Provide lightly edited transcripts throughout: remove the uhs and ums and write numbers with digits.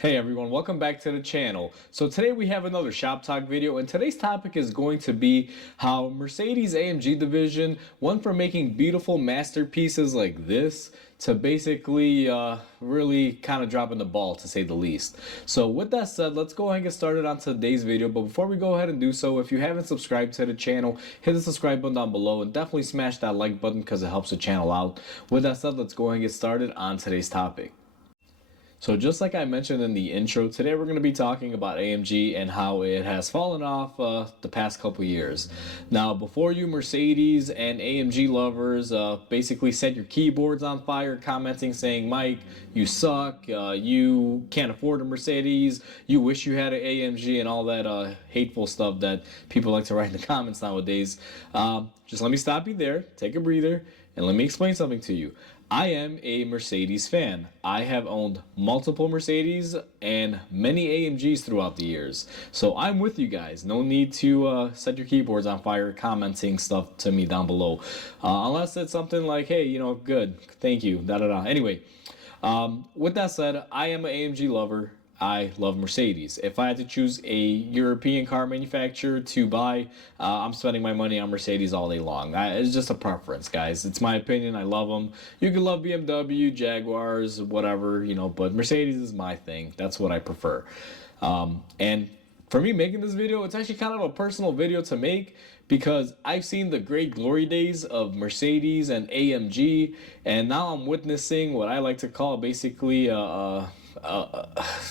Hey everyone, welcome back to the channel. So today we have another shop talk video, and today's topic is going to be how Mercedes-AMG division went from making beautiful masterpieces like this to basically really kind of dropping the ball, to say the least. So with that said, let's go ahead and get started on today's video. But before we go ahead and do so, if you haven't subscribed to the channel, hit the subscribe button down below and definitely smash that like button because it helps the channel out. With that said, let's go ahead and get started on today's topic. So just like I mentioned in the intro, today we're going to be talking about AMG and how it has fallen off the past couple years. Now, before you Mercedes and AMG lovers basically set your keyboards on fire, commenting saying, Mike, you suck, you can't afford a Mercedes, you wish you had an AMG, and all that hateful stuff that people like to write in the comments nowadays, just let me stop you there, take a breather, and let me explain something to you. I am a Mercedes fan. I have owned multiple Mercedes and many AMGs throughout the years. So I'm with you guys. No need to set your keyboards on fire commenting stuff to me down below. Unless it's something like, hey, good, thank you, da-da-da. Anyway, with that said, I am an AMG lover. I love Mercedes. If I had to choose a European car manufacturer to buy, I'm spending my money on Mercedes all day long. It's just a preference, guys. It's my opinion. I love them. You can love BMW, Jaguars, whatever, but Mercedes is my thing. That's what I prefer. And for me making this video, it's actually kind of a personal video to make because I've seen the great glory days of Mercedes and AMG, and now I'm witnessing what I like to call basically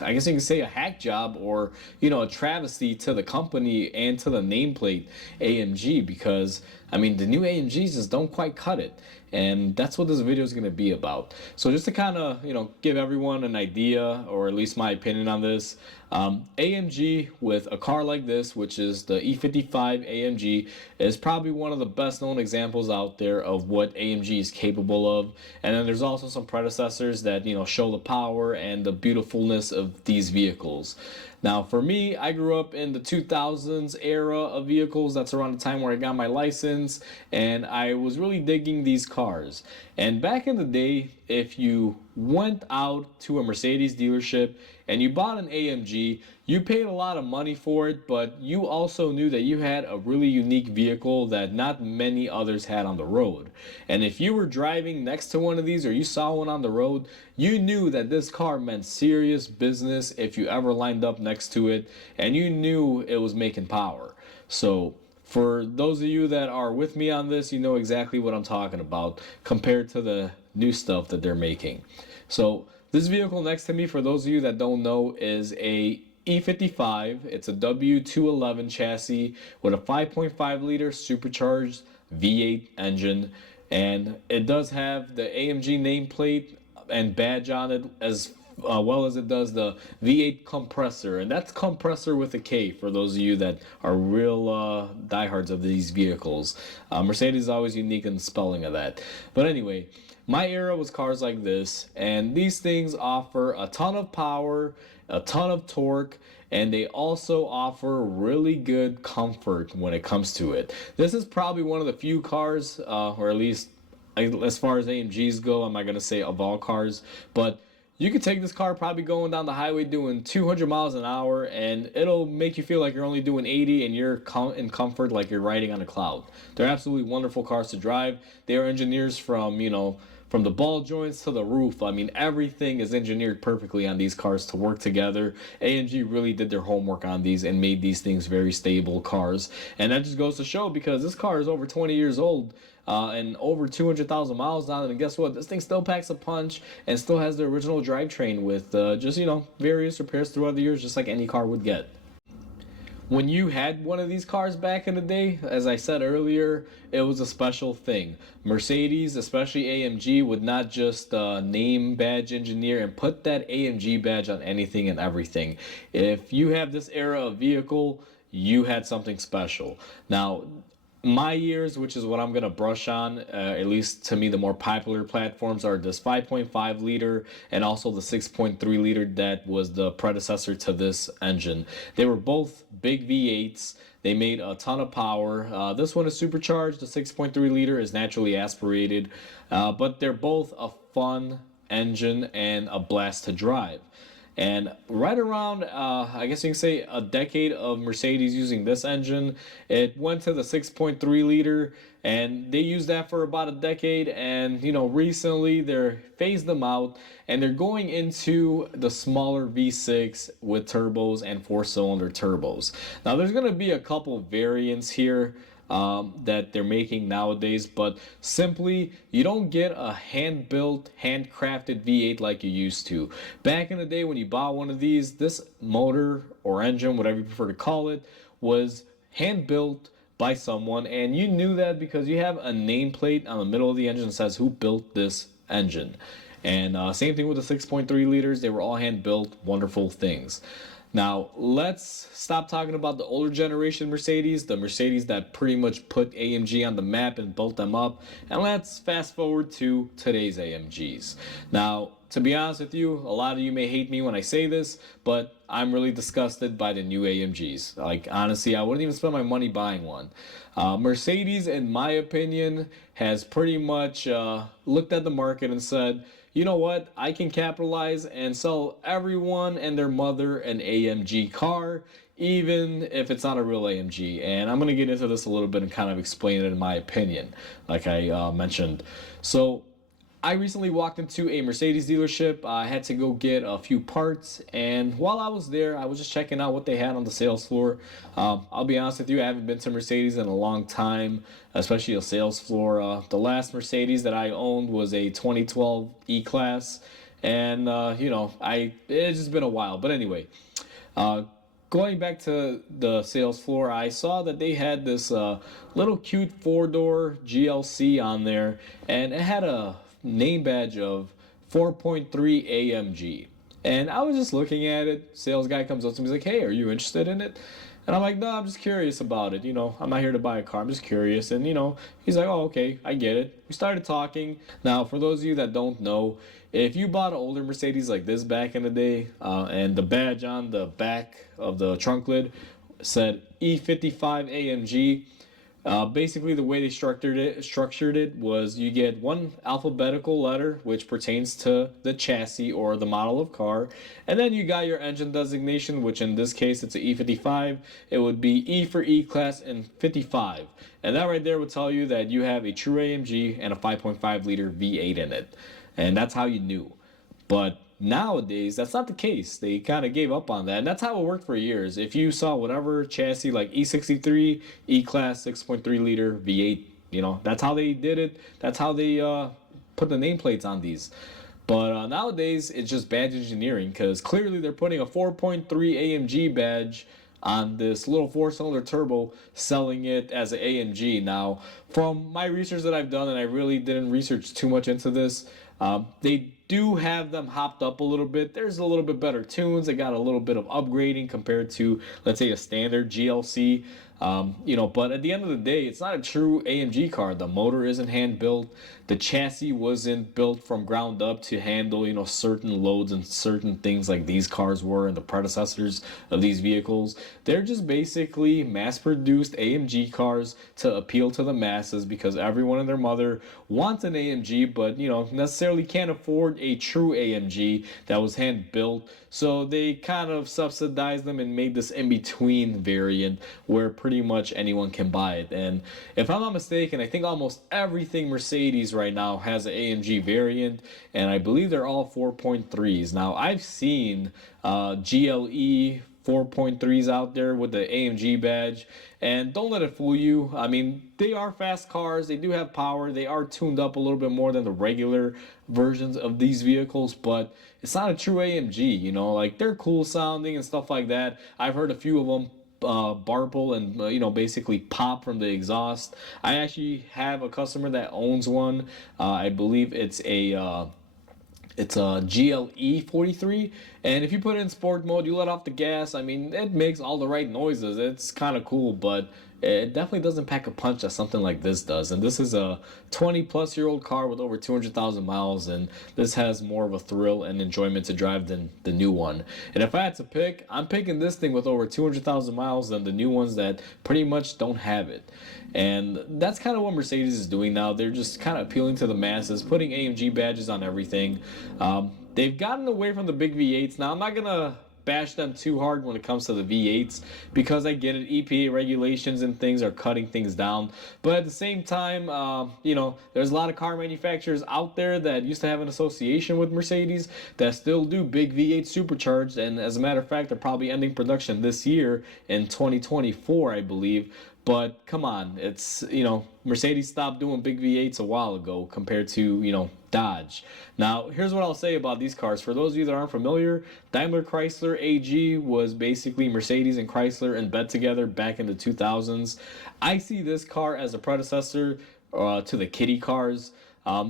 I guess you can say a hack job, or a travesty to the company and to the nameplate AMG, because I mean the new AMGs just don't quite cut it, and that's what this video is going to be about. So just to kind of give everyone an idea, or at least my opinion on this, AMG with a car like this, which is the E55 AMG, is probably one of the best known examples out there of what AMG is capable of. And then there's also some predecessors that show the power and the beautifulness of these vehicles. Now for me, I grew up in the 2000s era of vehicles. That's around the time where I got my license, and I was really digging these cars. And back in the day, if you went out to a Mercedes dealership and you bought an AMG, you paid a lot of money for it, but you also knew that you had a really unique vehicle that not many others had on the road. And if you were driving next to one of these, or you saw one on the road, you knew that this car meant serious business if you ever lined up next to it, and you knew it was making power. So for those of you that are with me on this, you know exactly what I'm talking about compared to the new stuff that they're making. So this vehicle next to me, for those of you that don't know, is a E55. It's a W211 chassis with a 5.5 liter supercharged V8 engine, and it does have the AMG nameplate and badge on it, as well as it does the V8 compressor, and that's compressor with a K for those of you that are real diehards of these vehicles. Mercedes is always unique in the spelling of that. But anyway, my era was cars like this, and these things offer a ton of power, a ton of torque, and they also offer really good comfort when it comes to it. This is probably one of the few cars, or at least as far as AMGs go, I'm not going to say of all cars, but you could take this car probably going down the highway doing 200 miles an hour, and it'll make you feel like you're only doing 80 and you're in comfort like you're riding on a cloud. They're absolutely wonderful cars to drive. They are engineers from the ball joints to the roof. I mean, everything is engineered perfectly on these cars to work together. AMG really did their homework on these and made these things very stable cars. And that just goes to show, because this car is over 20 years old and over 200,000 miles on it. And guess what? This thing still packs a punch and still has the original drivetrain with just, various repairs throughout the years, just like any car would get. When you had one of these cars back in the day, as I said earlier, it was a special thing. Mercedes, especially AMG, would not just name badge engineer and put that AMG badge on anything and everything. If you have this era of vehicle, you had something special. Now, my years, which is what I'm going to brush on, at least to me, the more popular platforms are this 5.5 liter and also the 6.3 liter that was the predecessor to this engine. They were both big V8s. They made a ton of power. This one is supercharged. The 6.3 liter is naturally aspirated, but they're both a fun engine and a blast to drive. And right around, I guess you can say, a decade of Mercedes using this engine, it went to the 6.3 liter, and they used that for about a decade. And recently they're phased them out, and they're going into the smaller V6 with turbos and four-cylinder turbos. Now there's going to be a couple variants here that they're making nowadays, but simply you don't get a hand built, handcrafted V8 like you used to. Back in the day when you bought one of these, this motor or engine, whatever you prefer to call it, was hand built by someone, and you knew that because you have a nameplate on the middle of the engine that says who built this engine. And same thing with the 6.3 liters, they were all hand built, wonderful things. Now, let's stop talking about the older generation Mercedes, the Mercedes that pretty much put AMG on the map and built them up, and let's fast forward to today's AMGs. Now, to be honest with you, a lot of you may hate me when I say this, but I'm really disgusted by the new AMGs. Like, honestly, I wouldn't even spend my money buying one. Mercedes, in my opinion, has pretty much looked at the market and said, you know what, I can capitalize and sell everyone and their mother an AMG car, even if it's not a real AMG. And I'm going to get into this a little bit and kind of explain it in my opinion, like I mentioned. So I recently walked into a Mercedes dealership. I had to go get a few parts, and while I was there, I was just checking out what they had on the sales floor. I'll be honest with you, I haven't been to Mercedes in a long time, especially a sales floor. The last Mercedes that I owned was a 2012 E-Class, and it's just been a while. But anyway, uh, going back to the sales floor, I saw that they had this little cute four-door GLC on there, and it had a name badge of 4.3 AMG. And I was just looking at it. Sales guy comes up to me, he's like, "Hey, are you interested in it?" And I'm like, "No, I'm just curious about it. I'm not here to buy a car. I'm just curious." And he's like, "Oh, okay, I get it." We started talking. Now, for those of you that don't know, if you bought an older Mercedes like this back in the day, and the badge on the back of the trunk lid said E55 AMG, basically, the way they structured it was you get one alphabetical letter, which pertains to the chassis or the model of car, and then you got your engine designation, which in this case it's a E55. It would be E for E-Class and 55, and that right there would tell you that you have a true AMG and a 5.5 liter V8 in it, and that's how you knew. But nowadays, that's not the case. They kind of gave up on that. And that's how it worked for years. If you saw whatever chassis like E63, E-Class 6.3 liter V8, that's how they did it. That's how they put the nameplates on these. But nowadays, it's just badge engineering because clearly they're putting a 4.3 AMG badge on this little four-cylinder turbo, selling it as an AMG. Now, from my research that I've done, and I really didn't research too much into this, they do have them hopped up a little bit. There's a little bit better tunes. They got a little bit of upgrading compared to, let's say, a standard GLC. But at the end of the day, it's not a true AMG car. The motor isn't hand built. The chassis wasn't built from ground up to handle, certain loads and certain things like these cars were and the predecessors of these vehicles. They're just basically mass-produced AMG cars to appeal to the masses because everyone and their mother wants an AMG, but, necessarily can't afford a true AMG that was hand built. So they kind of subsidized them and made this in-between variant where pretty much anyone can buy it. And if I'm not mistaken, I think almost everything Mercedes right now has an AMG variant, and I believe they're all 4.3s. Now, I've seen GLE 4.3s out there with the AMG badge, and don't let it fool you. I mean, they are fast cars, they do have power, they are tuned up a little bit more than the regular versions of these vehicles, but it's not a true AMG, like they're cool sounding and stuff like that. I've heard a few of them barble and basically pop from the exhaust. I actually have a customer that owns one. I believe it's a GLE 43, and if you put it in sport mode, you let off the gas. I mean, it makes all the right noises. It's kind of cool, but it definitely doesn't pack a punch that something like this does. And this is a 20-plus-year-old car with over 200,000 miles, and this has more of a thrill and enjoyment to drive than the new one. And if I had to pick, I'm picking this thing with over 200,000 miles than the new ones that pretty much don't have it. And that's kind of what Mercedes is doing now. They're just kind of appealing to the masses, putting AMG badges on everything. they've gotten away from the big V8s. Now, I'm not going to bash them too hard when it comes to the V8s because I get it, EPA regulations and things are cutting things down. But at the same time, there's a lot of car manufacturers out there that used to have an association with Mercedes that still do big V8 supercharged, and as a matter of fact, they're probably ending production this year in 2024, I believe. But come on, it's, Mercedes stopped doing big V8s a while ago compared to, Dodge. Now, here's what I'll say about these cars. For those of you that aren't familiar, Daimler Chrysler AG was basically Mercedes and Chrysler in bed together back in the 2000s. I see this car as a predecessor to the kiddie cars.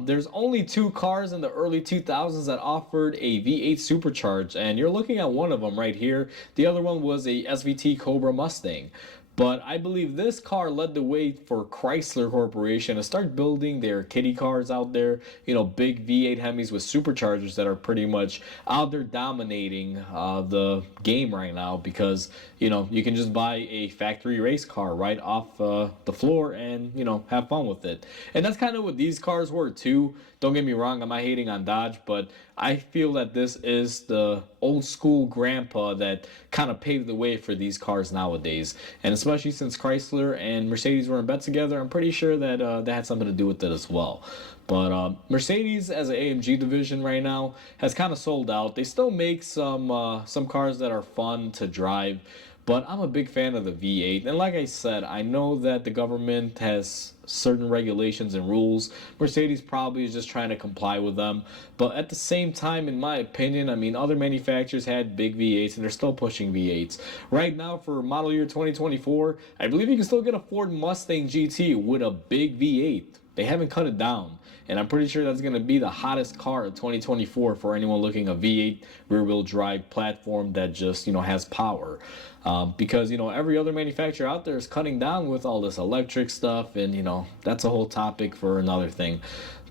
There's only two cars in the early 2000s that offered a V8 supercharged, and you're looking at one of them right here. The other one was a SVT Cobra Mustang. But I believe this car led the way for Chrysler Corporation to start building their kiddie cars out there, big V8 Hemis with superchargers that are pretty much out there dominating the game right now because, you can just buy a factory race car right off the floor and, have fun with it. And that's kind of what these cars were too. Don't get me wrong, I'm not hating on Dodge, but I feel that this is the old school grandpa that kind of paved the way for these cars nowadays. And especially since Chrysler and Mercedes were in bed together, I'm pretty sure that that had something to do with it as well. But Mercedes as an AMG division right now has kind of sold out. They still make some cars that are fun to drive, but I'm a big fan of the V8. And like I said, I know that the government has certain regulations and rules. Mercedes probably is just trying to comply with them. But at the same time, in my opinion, other manufacturers had big V8s and they're still pushing V8s. Right now for model year 2024, I believe you can still get a Ford Mustang GT with a big V8. They haven't cut it down. And I'm pretty sure that's going to be the hottest car of 2024 for anyone looking a V8 rear-wheel drive platform that just, has power. Because, every other manufacturer out there is cutting down with all this electric stuff. And, that's a whole topic for another thing.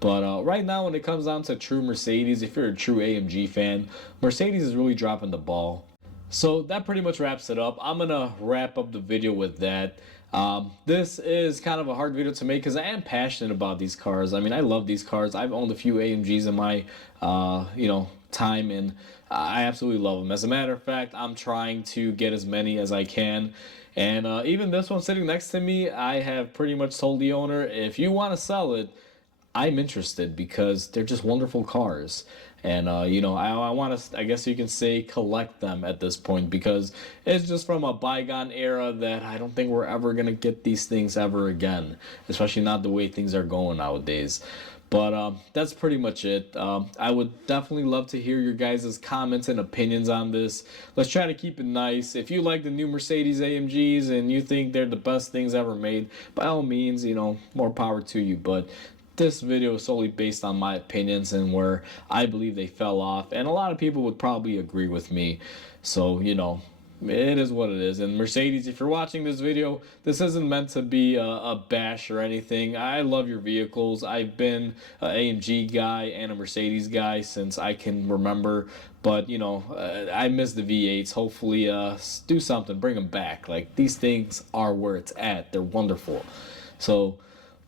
But right now, when it comes down to true Mercedes, if you're a true AMG fan, Mercedes is really dropping the ball. So that pretty much wraps it up. I'm going to wrap up the video with that. This is kind of a hard video to make because I am passionate about these cars. I love these cars. I've owned a few AMGs in my, time, and I absolutely love them. As a matter of fact, I'm trying to get as many as I can. And even this one sitting next to me, I have pretty much told the owner, if you want to sell it, I'm interested because they're just wonderful cars. And, I want to, I guess you can say, collect them at this point because it's just from a bygone era that I don't think we're ever going to get these things ever again, especially not the way things are going nowadays. But that's pretty much it. I would definitely love to hear your guys' comments and opinions on this. Let's try to keep it nice. If you like the new Mercedes AMGs and you think they're the best things ever made, by all means, more power to you. But this video is solely based on my opinions and where I believe they fell off. And a lot of people would probably agree with me. So, it is what it is. And Mercedes, if you're watching this video, this isn't meant to be a bash or anything. I love your vehicles. I've been an AMG guy and a Mercedes guy since I can remember. But, I miss the V8s. Hopefully, do something. Bring them back. Like, these things are where it's at. They're wonderful. So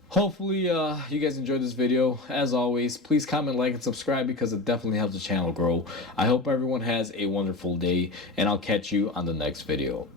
hopefully you guys enjoyed this video. As always, please comment, like, and subscribe because it definitely helps the channel grow. I hope everyone has a wonderful day, and I'll catch you on the next video.